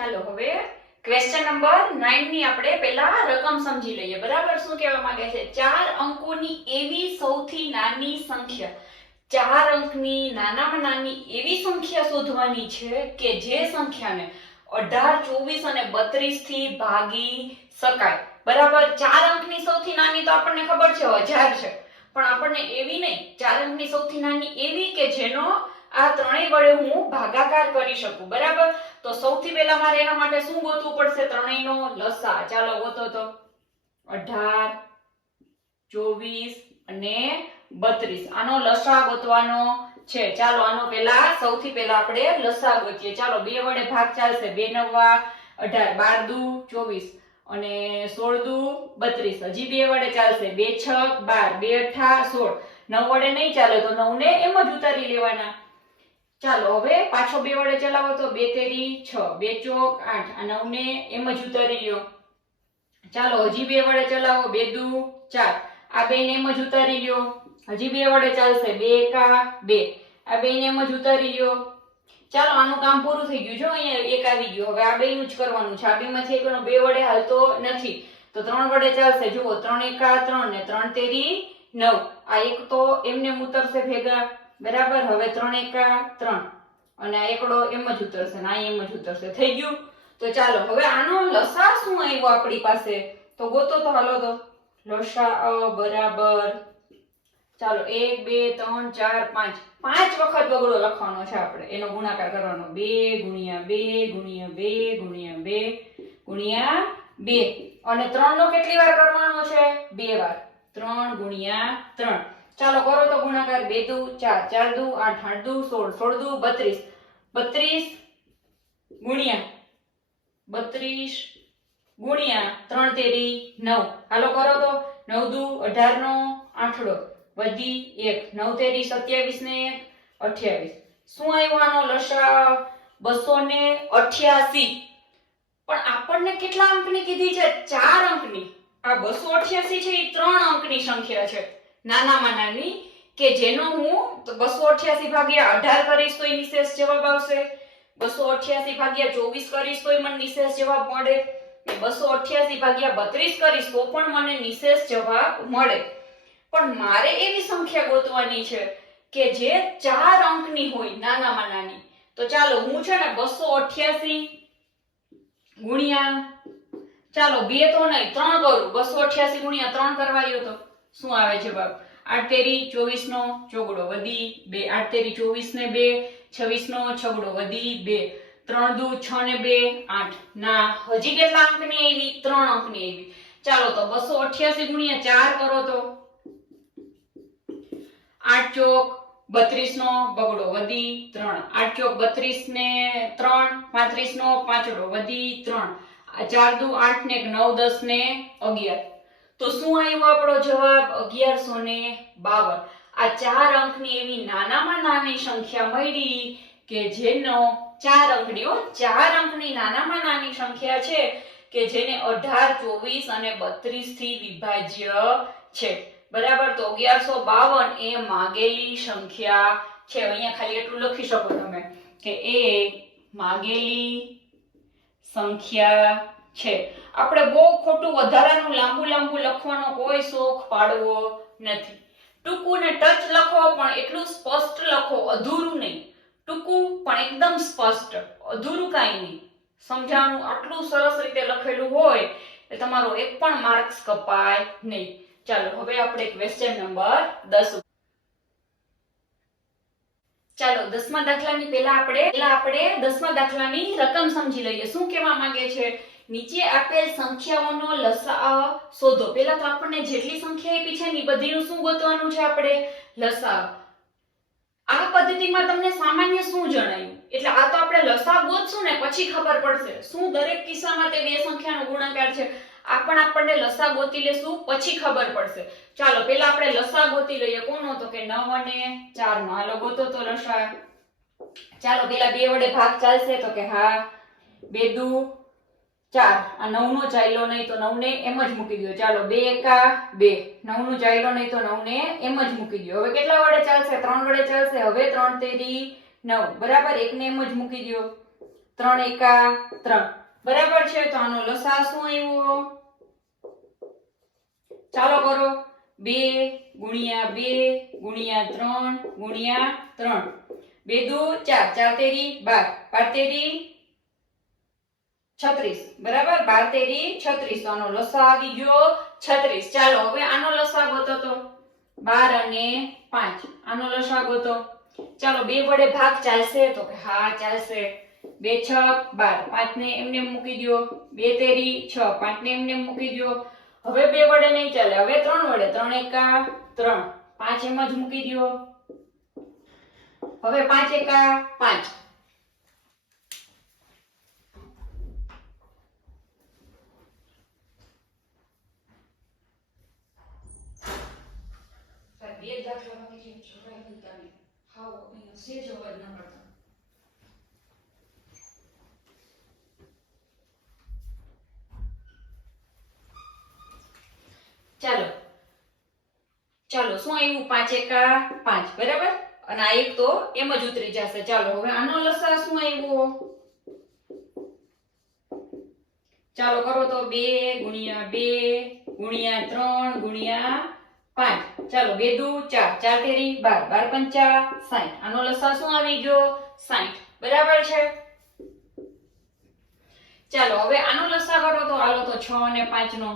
ચાલો હવે question number 9 ની આપણે પહેલા રકમ સમજી લઈએ. બરાબર, શું કહેવા માંગે છે? 4 અંકોની એવી સૌથી નાની સંખ્યા, 4 અંકની નાનામાં નાની એવી સંખ્યા શોધવાની છે કે જે સંખ્યાને 18, 24 અને 32 થી ભાગી શકાય. બરાબર, 4 અંકની સૌથી નાની તો આપણને ખબર છે 1000 છે, પણ આપણને એવી નહીં, 4 અંકની સૌથી નાની એવી કે જેનો આ ત્રણેય વડે હું ભાગાકાર કરી શકું. બરાબર, તો સૌથી પહેલા મારે એના માટે શું ગોતવું પડશે? ત્રણેયનો લસા. ચાલો ગોતો તો. 18, 24 અને 32, આનો લસા ગોતવાનો છે. ચાલો આનો પહેલા સૌથી પહેલા આપણે લસા ગોતીએ. ચાલો 2 વડે ભાગ ચાલશે. 2 નવા 18, 12 દુ 24 અને 16 દુ 32. હજી 2 વડે ચાલશે. 2 6 12, 2 8 16. 9 વડે નહીં ચાલે તો 9 ને એમ જ ઉતારી લેવાના. ચાલો હવે પાછો 2 વડે ચલાવો તો 2 તેરી 6, 2 ચોક 8, આ 9 ને એમ જ ઉતારી લ્યો. ચાલો હજી 2 વડે ચલાવો. 2 દુ 4, આ 2 ને એમ જ ઉતારી લ્યો. હજી 2 વડે ચાલશે. 2 એકા 2, આ 2 ને એમ જ ઉતારી લ્યો. ચાલો આનું કામ પૂરું થઈ ગયું. જો અહીંયા એક આવી ગયો. હવે આ બેનું જ કરવાનું છે. આ બેમાંથી એકનો 2 વડે હાલતો નથી તો 3 વડે ચાલશે. જુઓ 3 એકા 3 ને 3 તેરી 9, આ એક તો એમને ઉતરશે ભેગા. બરાબર, હવે 3 એકા 3 અને આ એકડો એમ જ ઉતરશે ને આ એમ જ ઉતરશે. થઈ ગયું. તો ચાલો હવે આનો લસા શું આવ્યો આપણી પાસે તો ગોતો તો. હાલો તો લસા બરાબર, ચાલો 1 2 3 4 5, 5 વખત બગડો લખવાનો છે આપણે. એનો ગુણાકાર કરવાનો. 2 ગુણ્યા 2 ગુણ્યા 2 ગુણ્યા 2 ગુણ્યા 2 અને 3 નો કેટલી વાર કરવાનો છે? 2 વાર. 3 ગુણ્યા 3. ચાલો કરો તો ગુણાકાર. 2 દુ 4, 4 દુ 8, 8 દુ 16, 16 દુ 32, 32 ગુણ્યા 32 ગુણ્યા 3 તેરી 9. હાલો કરો તો. 9 દુ 18 નો આઠડો વધી 1, 9 તેરી 27 ને 1 28. શું આવ્યો આનો લસા? 288. પણ આપણને કેટલા અંકની કીધી છે? 4 અંકની. આ 288 છે એ 3 અંકની સંખ્યા છે, નાનામાં નાની, કે જેનો હું 288 ભાગ્યા 18 કરીશ તો નિશેષ જવાબ આવશે. 288 ભાગ્યા 24 કરીશ તો મને નિશેષ જવાબ મળે. 288 ભાગ્યા 32 કરીશ તો પણ મને નિશેષ જવાબ મળે. પણ મારે એવી સંખ્યા ગોતવાની છે કે જે 4 અંકની હોય, નાનામાં નાની. તો ચાલો હું છે ને 288 ગુણ્યા, ચાલો 2 તો નહીં 3 કરું. 288 ગુણ્યા 3 કરવા રહ્યો તો શું આવે જવાબ? 8 તેરી 24 નો ચોગડો વધી 2, 8 તેરી 24 ને 2, 26 નો છગડો વધી 2, 3 દુ 6 ને 2 8. ના, હજી કેટલા અંકની આવી? 3 અંકની આવી. ચાલો તો 288 ગુણ્યા 4 કરો તો 8 ચોક 32 નો બગડો વધી 3, 8 ચોક 32 ને 3, 35 નો પાંચડો વધી 3, 4 દુ 8 ને 9 10 ને 11. તો શું આવ્યો આપણો જવાબ? 1152. આ 4 અંકની એવી નાનામાં નાની સંખ્યા મળી કે જેનો 4 અંકની 4 અંકની નાનામાં નાની સંખ્યા છે કે જેને 18, 24 અને 32 થી વિભાજ્ય છે. બરાબર, તો 1152 એ માગેલી સંખ્યા છે. અહીંયા ખાલી એટલું લખી શકો તમે કે એ માગેલી સંખ્યા છે. આપણે બહુ ખોટું વધારાનું લાંબુ લખવાનો કોઈ શોખ પાડવો નથી. ટૂંકું ને ટચ લખો પણ એટલું સ્પષ્ટ લખો, અધૂરું નહીં. ટૂંકું પણ એકદમ સ્પષ્ટ, અધૂરું કાંઈ નહીં. સમજાણું? આટલું સરસ રીતે લખેલું હોય એટલે તમારો એક પણ માર્ક્સ કપાય નહીં. ચાલો હવે આપણે ક્વેશ્ચન નંબર 10. ચાલો 10મા દાખલાની પહેલા આપણે 10મા દાખલાની રકમ સમજી લઈએ. શું કહેવા માંગે છે? નીચે આપેલ સંખ્યાઓનો લસાઅ શોધો. પહેલા તો આપણને જેટલી સંખ્યા આપી છે ને બધીનું શું ગોતવાનું છે? આપણે લસાઅ. આ પદ્ધતિમાં તમને સામાન્ય શું જણાયું? એટલે આ તો આપણે લસાઅ ગોતશું ને પછી ખબર પડશે શું દરેક કિસ્સામાં તે બે સંખ્યાનો ગુણાકાર છે. આ પણ આપણને લસાઅ ગોતી લેશું પછી ખબર પડશે. ચાલો પહેલા આપણે લસાઅ ગોતી લઈએ. કોનો? તો કે 9 અને 4 નો. હાલો ગોતો તો લસાઅ. ચાલો પહેલા 2 વડે ભાગ ચાલશે તો કે હા. 2 દુ 4, આ 9 નો ચાલ્યો નહીં તો 9 ને એમ જ મૂકી દો. ચાલો 2 એકા 2, 9 નો ચાલ્યો નહીં તો 9 ને એમ જ મૂકી દો. હવે કેટલા વડે ચાલશે? 3 વડે ચાલશે. હવે 3 તેરી 9. બરાબર, એક ને એમ જ મૂકી દો. 3 એકા 3 બરાબર છે. તો આનો લસા શું આવ્યો? ચાલો કરો 2 ગુણ્યા 2 ગુણ્યા 3 ગુણ્યા 3 2 દુ 4 4 તેરી 12 12 તેરી 36 બરાબર 12 તેરી 36 તો આનો લસા આવી ગયો 36. ચાલો હવે આનો લસા ગોતો તો 12 અને 5 આનો લસા ગોતો. ચાલો 2 વડે ભાગ ચાલશે? તો કે હા ચાલશે. 2 6 12 5 ને એમને મૂકી દો. 2 તેરી 6 5 ને એમને મૂકી દો. હવે 2 વડે નહીં ચાલે, હવે 3 વડે 3 એકા 3 5 એમ જ મૂકી દો. હવે 5 એકા 5 બે દાખલા બાકી છે. છોકરા ભૂલતા નહીં. હાવ અહીંયા સેજ અવાજ ન કરતા. ચાલો ચાલો શું આવ્યું? 5 એકા 5 બરાબર. અને આ એક તો એમ જ ઉતરી જશે. ચાલો હવે આનો લસા શું આવ્યો? ચાલો કરો તો 2 ગુણ્યા 2 ગુણ્યા 3 ગુણ્યા 5 ચાલો 2 દુ 4 4 તેરી 12 12 પંચા 60 આનો લસા શું આવી ગયો? 60 બરાબર છે. ચાલો હવે આનો લસા કરો તો હાલો તો 6 અને 5 નો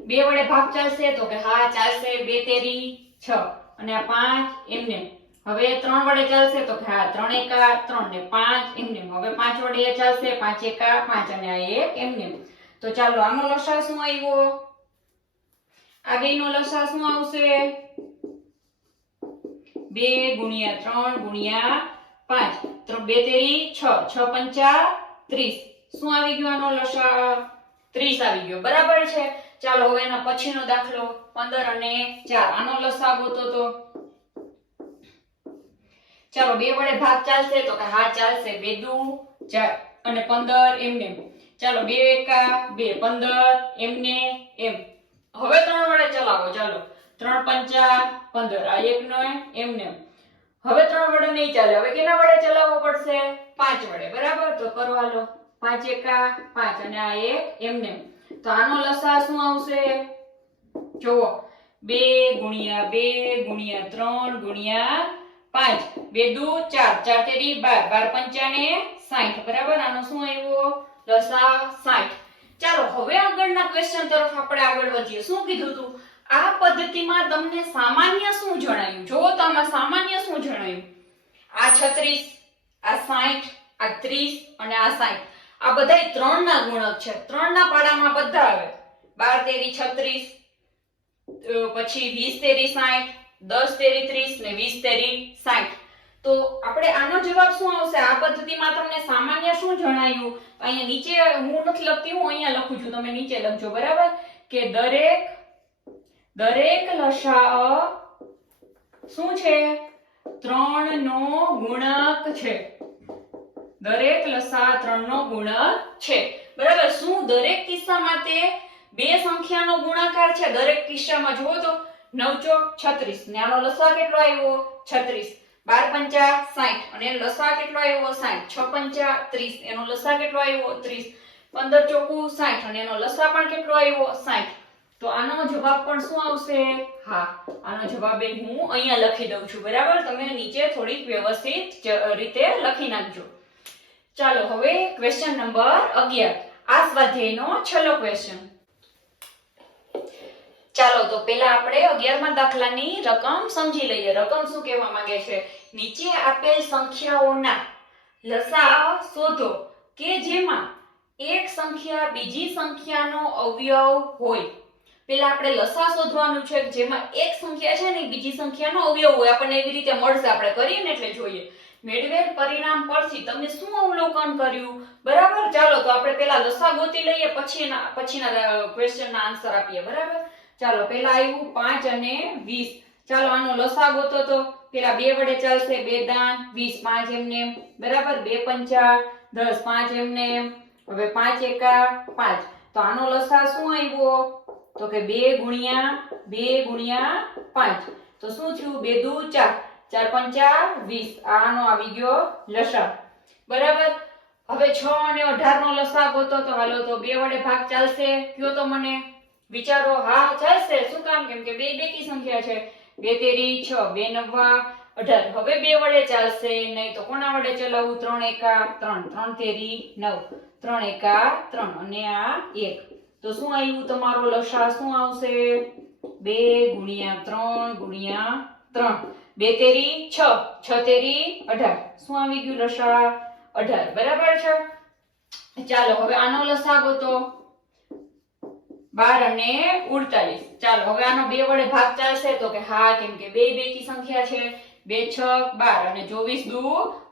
2 વડે ભાગ ચાલશે? તો કે હા ચાલશે. 2 તેરી 6 અને આ 5 એમને. હવે 3 વડે ચાલશે? તો કે હા 3 એકા 3 ને 5 એમને. હવે 5 વડે ચાલશે? 5 એકા 5 અને આ 1 એમને. તો ચાલો આનો લસા શું આવ્યો? આ બેનો લસા શું આવશે? 2 ગુણ્યા 3 ગુણ્યા 5 2 તેરી 6 6 પંચા 30 શું આવી ગયો? આનો લસા 30 આવી ગયો બરાબર છે. ચાલો હવે એના પછીનો દાખલો 15 અને 4 આનો લસા ગોતો તો. ચાલો 2 વડે ભાગ ચાલશે? તો કે હા ચાલશે. 2 દુ 4 અને 15 એમને. ચાલો 2 એકા 2 15 એમને એમ. હવે 3 વડે ચલાવો. ચાલો 3 પંચા 15 આ એક નો એમને. હવે 3 વડે નહીં ચાલે, હવે કેના વડે ચલાવવો પડશે? 5 વડે બરાબર. તો કરો હાલો 5 એકા 5 અને આ એક એમને. તો આનો લસા શું આવશે? જુઓ 2 ગુણ્યા 2 ગુણ્યા 3 ગુણ્યા 5 2 દુ 4 4 તેરી 12 12 પંચા ને 60 બરાબર. આનો શું આવ્યો? લસા 60. ચાલો હવે આગળના ક્વેશ્ચન તરફ આપણે આગળ વધીએ. શું કીધું તું? આ પદ્ધતિમાં તમને સામાન્ય શું જણાયું? જો તો આમાં સામાન્ય શું જણાયું? આ 36 આ 60 આ 30 અને આ 60 આ બધાય 3 ના ગુણક છે. 3 ના પાડામાં બધા આવે. 12 તેરી 36 પછી 20 તેરી 60 10 તેરી 30 ને 20 તેરી 60. તો આપણે આનો જવાબ શું આવશે? આ પદ્ધતિમાં તમને સામાન્ય શું જણાયું? અહીંયા નીચે હું નથી લખતી, હું અહીંયા લખું છું, તમે નીચે લખજો બરાબર. કે દરેક લસાઅ શું છે? 3 નો ગુણક છે. દરેક લસા 3 નો ગુણક છે બરાબર. શું દરેક કિસ્સામાં તે બે સંખ્યાનો ગુણાકાર છે? દરેક કિસ્સામાં જુઓ તો 9 ચોક 36 ને આનો લસા કેટલો આવ્યો? 36. 12 પંચા 60 અને એનો લસા કેટલો આવ્યો? 60. 6 પંચા 30 એનો લસા કેટલો આવ્યો? 30. 15 ચોકુ 60 અને એનો લસા પણ કેટલો આવ્યો? 60. તો આનો જવાબ પણ શું આવશે? હા, આનો જવાબ હું અહીંયા લખી દઉં છું બરાબર. તમે નીચે થોડીક વ્યવસ્થિત રીતે લખી નાખજો. ચાલો હવે ક્વેશ્ચન નંબર 11 આ સ્વાધ્યાયનો છેલ્લો ક્વેશ્ચન. ચાલો તો પહેલા આપણે 11મા દાખલાની રકમ સમજી લઈએ. રકમ શું કહેવા માંગે છે? નીચે આપેલ સંખ્યાઓના લસાઅ શોધો કે જેમાં એક સંખ્યા બીજી સંખ્યાનો અવયવ હોય. પહેલા આપણે લસા શોધવાનું છે જેમાં એક સંખ્યા છે ને બીજી સંખ્યાનો અવયવ હોય. આપણને એવી રીતે મળશે, આપણે કરીએ ને એટલે જોઈએ. મેળવેલ પરિણામ પરથી તમે શું અવલોકન કર્યું? બરાબર. ચાલો તો આપણે પહેલા લસા ગોતી લઈએ, પછીના ક્વેશ્ચનના આન્સર આપીએ બરાબર. ચાલો પહેલા આવ્યું 5 અને 20. ચાલો આનો લસા ગોતો તો પેલા 2 વડે ચાલશે? 2 દાન 20 5 એમને બરાબર. 2 પંચા 10 5 એમને. હવે 5 એકા 5 તો આનો લસા શું આવ્યો? તો કે 2 ગુણ્યા 5 તો શું થયું? 2 દુ 4 4 પંચા 20 આનો આવી ગયો લસા. બરાબર. હવે 6 અને 18 નો લસા ગોતો તો હાલો તો 2 વડે ભાગ ચાલશે? કયો તો મને. વિચારો. હા ચાલશે. શું કામ? કેમ કે બે બેકી સંખ્યા છે. 2 તેરી 6, 2 નવા 18. હવે 2 વડે ચાલશે નહીં તો કોના વડે ચલાવવું? 3 એકા 3, 3 તેરી 9, 3 એકા 3 અને આ 1. તો શું આવ્યું તમારો લસા? શું આવશે? 2 ગુણ્યા 3 ગુણ્યા 3. 2 તેરી 6, 6 તેરી 18. શું આવી ગયું લસા? 18. બરાબર છે. ચાલો હવે આનો લસા ગોતો. 12 અને 48. ચાલો હવે આનો 2 વડે ભાગ ચાલશે તો કે હા, કેમ કે બે બેકી સંખ્યા છે. 2 6 12 અને 24 દુ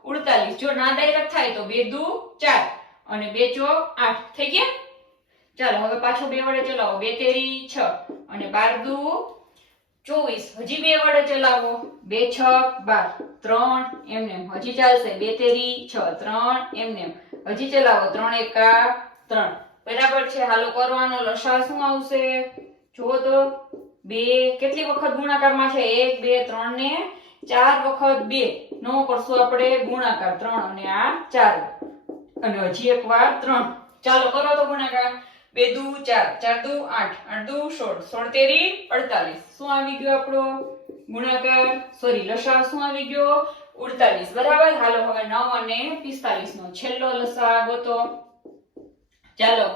48. જો ના ડાયરેક્ટ થાય તો 2 દુ 4 અને 2 ચોક 8 થઈ ગયા. ચાલો હવે પાછો 2 વડે ચલાવો. 2 તેરી 6 અને 12 દુ 24. હજી 2 વડે ચલાવો. 2 6 12, 3 એમને હજી ચાલશે. 2 તેરી 6, 3 એમને હજી ચલાવો. 3 એકા 3. બરાબર છે. હાલો કરવાનો લસા શું આવશે? જુઓ તો 2 કેટલી વખત ગુણાકારમાં છે? 1 2 3 ને 4 વખત 2 નો કરશું આપણે ગુણાકાર. 3 અને આ 4 અને હજી એક વાર 3. ચાલો કરો તો ગુણાકાર. 2 દુ 4, 4 દુ 8, 8 દુ 16, 16 તેરી 48. શું આવી ગયો આપણો ગુણાકાર? સોરી લસા શું આવી ગયો? 48. બરાબર. હાલો હવે 9 અને 45 નો છેલ્લો લસા ગોતો. ચાલો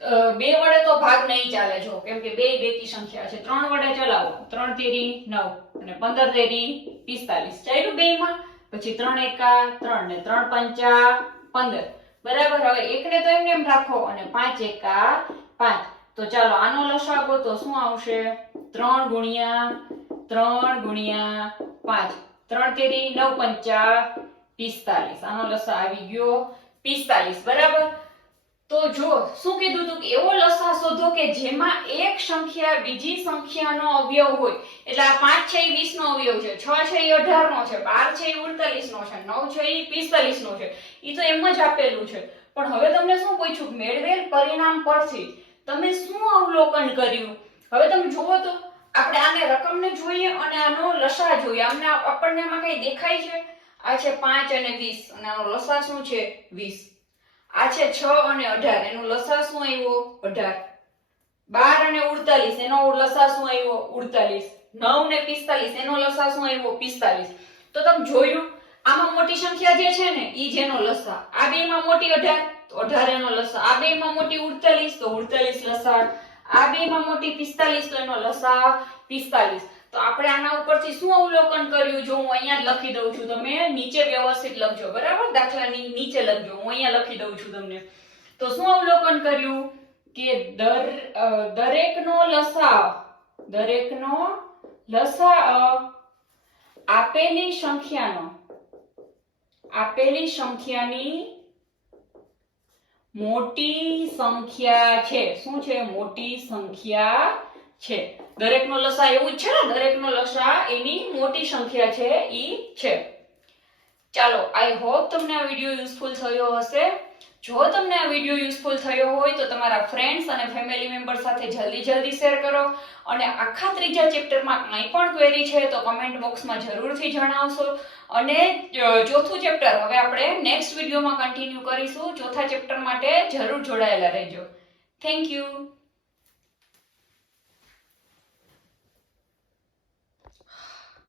2 વડે તો ભાગ નહીં ચાલે જો, કેમ કે બે બેકી સંખ્યા છે. 3 વડે ચલાવો. 3 તેરી 9 અને 15 તેરી 45. ચાલ્યું બે માં. પછી 3 એકા 3 ને 3 પંચા 15. બરાબર. હવે એકને તો એમને એમ રાખો અને 5 એકા 5. તો ચાલો આનો લસા ગોતો. શું આવશે? 3 ગુણ્યા 5. 3 તેરી 9 પંચા 45. આનો લસા આવી ગયો 45. બરાબર. તો જો શું કીધું હતું કે એવો લસા શોધો કે જેમાં એક સંખ્યા બીજી સંખ્યાનો અવયવ હોય. એટલે આ 5 છે એ 20 નો અવયવ છે, 6 છે એ 18 નો છે, 12 છે એ 48 નો છે, 9 છે એ 45 નો છે. ઈ તો એમ જ આપેલું છે. પણ હવે તમને શું પૂછ્યું? મેળવેલ પરિણામ પરથી તમે શું અવલોકન કર્યું? હવે તમે જુઓ તો આપણે આને રકમને જોઈએ અને આનો લસા જોઈએ. આપણને આમાં કઈ દેખાય છે? આ છે 5 અને 20 અને આનો લસા શું છે? 20. આ છે 6 અને 18 એનો લસા શું આવ્યો? 18. 12 અને 48 એનો લસા શું આવ્યો? 48. 9 ને 45 એનો લસા શું આવ્યો? 45. તો તમે જોયું આમાં મોટી સંખ્યા જે છે ને ઈ જેનો લસા. આ બેમાં મોટી 18 તો 18 એનો લસા. આ બેમાં મોટી 48 તો 48 લસા. આ બેમાં મોટી 45 તો એનો લસા 45. તો આપણે આના ઉપરથી શું અવલોકન કર્યું? જો હું અહીંયા જ લખી દઉં છું, તમે નીચે વ્યવસ્થિત લખજો. બરાબર. દાખલાની નીચે લખજો. હું અહીંયા લખી દઉં છું તમને. તો શું અવલોકન કર્યું? કે દરેકનો લસા આપેલી સંખ્યાની મોટી સંખ્યા છે. શું છે? મોટી સંખ્યા છે. દરેકનો લસા એવું જ છે ને, દરેકનો લસા એની મોટી સંખ્યા છે ઈ છે. ચાલો આઈ હોપ તમને આ વિડિયો યુઝફુલ થયો હશે. જો તમને આ વિડિયો યુઝફુલ થયો હોય તો તમારા ફ્રેન્ડ્સ અને ફેમિલી મેમ્બર સાથે જલ્દી શેર કરો. અને આખા ત્રીજા ચેપ્ટરમાં કંઈ પણ ક્વેરી છે તો કમેન્ટ બોક્સમાં જરૂરથી જણાવશો. અને ચોથું ચેપ્ટર હવે આપણે નેક્સ્ટ વિડિયોમાં કન્ટિન્યુ કરીશું. ચોથા ચેપ્ટર માટે જરૂર જોડાયેલા રહેજો. Thank you.